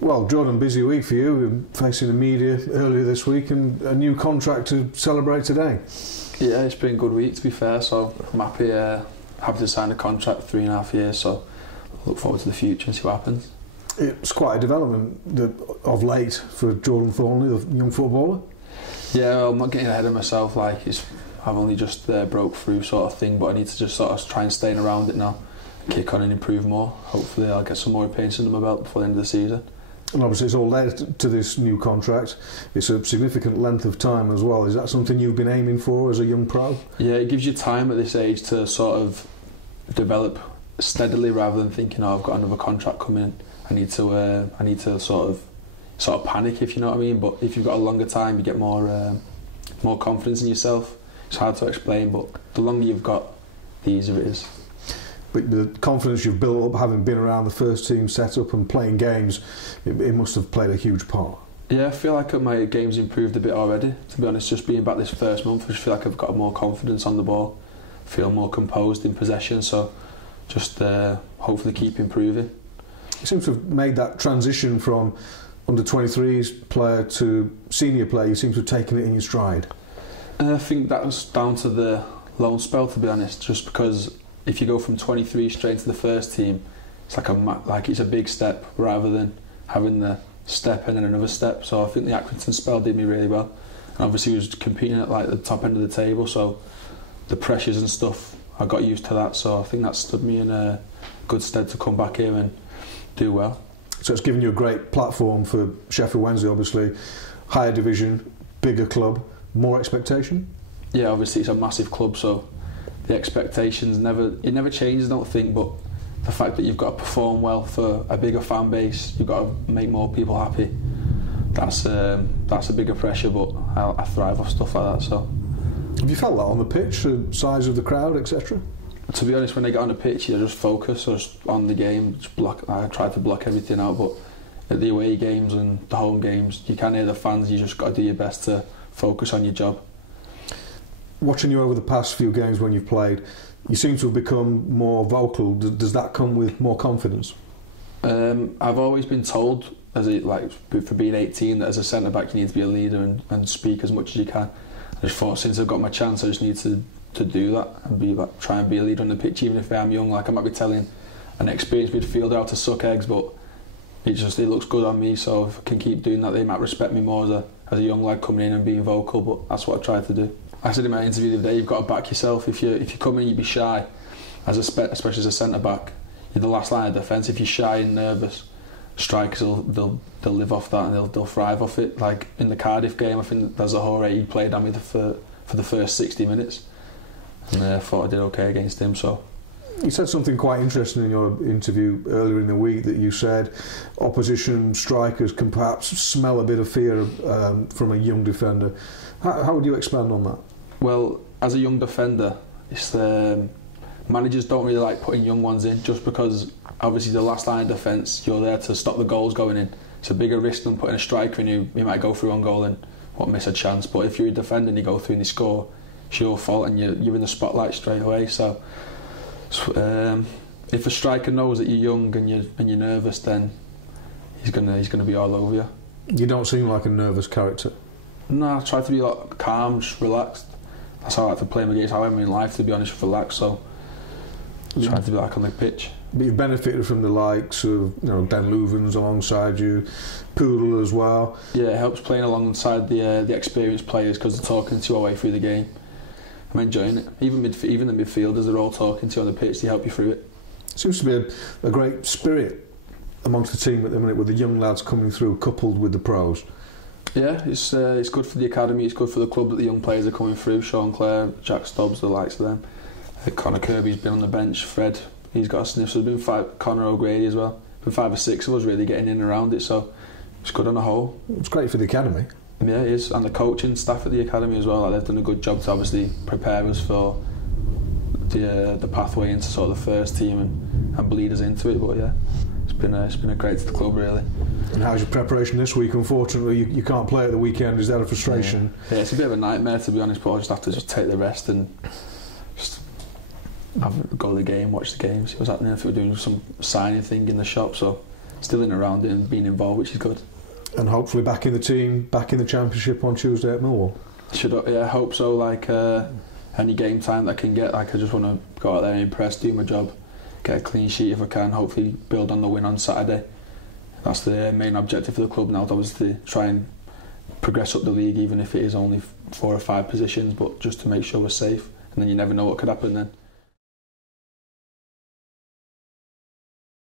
Well, Jordan, busy week for you. We're facing the media earlier this week and a new contract to celebrate today. Yeah, it's been a good week to be fair, so I'm happy to sign a contract for 3.5 years, so I look forward to the future and see what happens. It's quite a development of late for Jordan Thorniley, the young footballer. Yeah, well, I'm not getting ahead of myself, I've only just broke through sort of thing, but I need to just sort of try and stay around it now, kick on and improve more. Hopefully I'll get some more appearances under my belt before the end of the season. And obviously it's all led to this new contract. It's a significant length of time as well. Is that something you've been aiming for as a young pro? Yeah, it gives you time at this age to sort of develop steadily rather than thinking, oh, I've got another contract coming. I need to sort of panic, if you know what I mean. But if you've got a longer time, you get more confidence in yourself. It's hard to explain, but the longer you've got, the easier it is. But the confidence you've built up, having been around the first team setup and playing games, it must have played a huge part. Yeah, I feel like my game's improved a bit already, to be honest. Just being back this first month, I just feel like I've got more confidence on the ball, feel more composed in possession, so just hopefully keep improving. You seem to have made that transition from under-23s player to senior player. You seem to have taken it in your stride. I think that was down to the loan spell, to be honest, just because if you go from 23 straight to the first team, it's it's a big step rather than having the step and then another step. So I think the Accrington spell did me really well, and obviously he was competing at the top end of the table, so the pressures and stuff, I got used to that, so I think that stood me in a good stead to come back here and do well. So it's given you a great platform for Sheffield Wednesday, obviously. Higher division, bigger club, more expectation? Yeah, obviously it's a massive club, so the expectations never changes, I don't think, but the fact that you've got to perform well for a bigger fan base, you've got to make more people happy, that's a bigger pressure, but I thrive off stuff like that. So have you felt that on the pitch, the size of the crowd, etc.? To be honest, when I get on the pitch, you just focus on the game, I try to block everything out, but at the away games and the home games, you can hear the fans, you just got to do your best to focus on your job. Watching you over the past few games when you've played, you seem to have become more vocal. Does that come with more confidence? I've always been told, for being 18, that as a centre-back you need to be a leader and speak as much as you can. I just thought since I've got my chance I just need to do that and try and be a leader on the pitch, even if I'm young. I might be telling an experienced midfielder how to suck eggs, but it looks good on me, so if I can keep doing that, they might respect me more as a young lad coming in and being vocal, but that's what I try to do. I said in my interview the other day, you've got to back yourself. If you come in, you be shy, especially as a centre back, you're the last line of defence. If you're shy and nervous, strikers they'll live off that and they'll thrive off it. Like in the Cardiff game, I think Zahora, he played on me for the first 60 minutes, and I thought I did okay against him. So you said something quite interesting in your interview earlier in the week, that you said opposition strikers can perhaps smell a bit of fear from a young defender. How would you expand on that? Well, as a young defender, it's managers don't really like putting young ones in, just because obviously the last line of defence, you're there to stop the goals going in. It's a bigger risk than putting a striker in who might go through on goal and won't miss a chance. But if you're a defender and you go through and you score, it's your fault and you're in the spotlight straight away. So if a striker knows that you're young and you're nervous, then he's gonna be all over you. You don't seem like a nervous character. No, I try to be calm, just relaxed. That's how I like to play my games. How I am in life, to be honest, relaxed. So I try to be on the pitch. But you've benefited from the likes of Dan Leuven's alongside you, Poodle as well. Yeah, it helps playing alongside the experienced players, because they're talking to you all the way through the game. I'm enjoying it. Even the midfielders, they're all talking to you on the pitch. They help you through it. Seems to be a great spirit amongst the team at the minute, with the young lads coming through, coupled with the pros. Yeah, it's good for the academy. It's good for the club that the young players are coming through. Sean Clare, Jack Stubbs, the likes of them. Connor Kirby's been on the bench. Fred, he's got a sniff. So there's been Connor O'Grady as well. Been 5 or 6 of us really getting in and around it. So it's good on the whole. It's great for the academy. Yeah, it is, and the coaching staff at the academy as well. They've done a good job to obviously prepare us for the pathway into sort of the first team and bleed us into it. But yeah, it's been a great to the club really. And how's your preparation this week? Unfortunately, you can't play at the weekend. Is that a frustration? Yeah, it's a bit of a nightmare, to be honest, but I just have to take the rest and just go to the game, watch the game, see what's happening. If we're doing some signing thing in the shop, so still in and around it and being involved, which is good. And hopefully back in the team, back in the Championship on Tuesday at Millwall. I hope so. Like any game time that I can get, like I just want to go out there and impress, do my job, get a clean sheet if I can, hopefully build on the win on Saturday. That's the main objective for the club now, obviously try and progress up the league, even if it is only 4 or 5 positions, but just to make sure we're safe, and then you never know what could happen then.